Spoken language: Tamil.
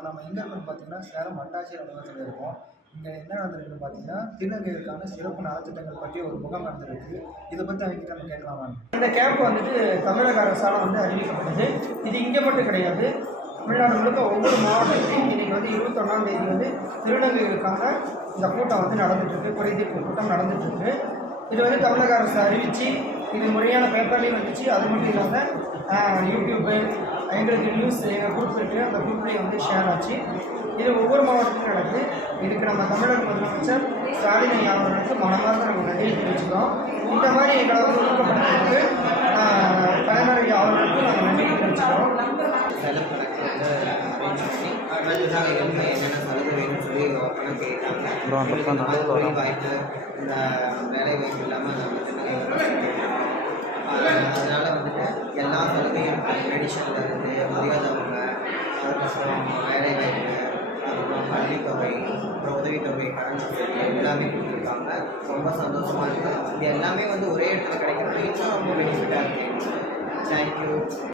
இப்போ நம்ம எங்கே இருக்கோம்னு பார்த்தீங்கன்னா சேலம் வட்டாட்சியர் அலுவலகத்தில் இருக்கோம். இங்கே என்ன நடந்திருக்குன்னு பார்த்தீங்கன்னா திருநங்கைகளுக்கான சிறப்பு நலத்திட்டங்கள் பற்றி ஒரு முகாம் நடந்திருக்கு. இதை பற்றி அவங்ககிட்ட நம்ம கேட்கலாமா? இந்த கேம்ப் வந்துட்டு தமிழக அரசால் வந்து அறிவிக்கப்பட்டது. இது இங்கே மட்டும் கிடையாது, தமிழ்நாடு முழுக்க ஒவ்வொரு மாவட்டத்திலையும் இன்றைக்கி வந்து 21ஆம் தேதி வந்து திருநங்கைகளுக்கான இந்த கூட்டம் வந்து நடந்துகிட்ருக்கு, குறைதீர்ப்பு கூட்டம் நடந்துகிட்ருக்கு. இது வந்து தமிழக அரசு அறிவித்து இது முறையான பேப்பர்லேயும் வந்துச்சு. அது மட்டும் இல்லாமல் யூடியூப்பு எங்களுக்கு நியூஸ் எங்கள் குரூப் இருக்குது, அந்த குரூப்லேயும் வந்து ஷேர் ஆச்சு. இது ஒவ்வொரு மாவட்டத்திலும் நடக்குது. இதுக்கு நம்ம தமிழக முதலமைச்சர் ஸ்டாலின் ஐயா அவர்களுக்கு மனமார்ந்த நம்ம நன்றியை தெரிவிச்சுக்கிறோம். இந்த மாதிரி எங்களை வந்து ஊக்கப்படுத்துறதுக்கு கலைஞர் ஐயா அவர்களுக்கு நாங்கள் நன்றியை தெரிவிச்சுக்கிறோம். என்னென்ன சலுகை வேணும்னு சொல்லி பணம் கேட்டாங்க. வாய்ப்பு இந்த வேலை வாய்ப்பு இல்லாமல் அதனால் வந்துட்டு எல்லா சலுகையும் மெடிஷனில் இருந்து மரியாதைங்க, அதுக்கப்புறம் வேலை வாய்ப்பு, அதுக்கப்புறம் பள்ளித்தொகை, அப்புறம் உதவித்தொகை, கடன் வசதி எல்லாமே கொடுத்துருக்காங்க. ரொம்ப சந்தோஷமாக இருக்குது. இது எல்லாமே வந்து ஒரே இடத்துல கிடைக்கிறது இன்னும் ரொம்ப பெனிஃபிட்டாக இருக்குது. தேங்க்யூ.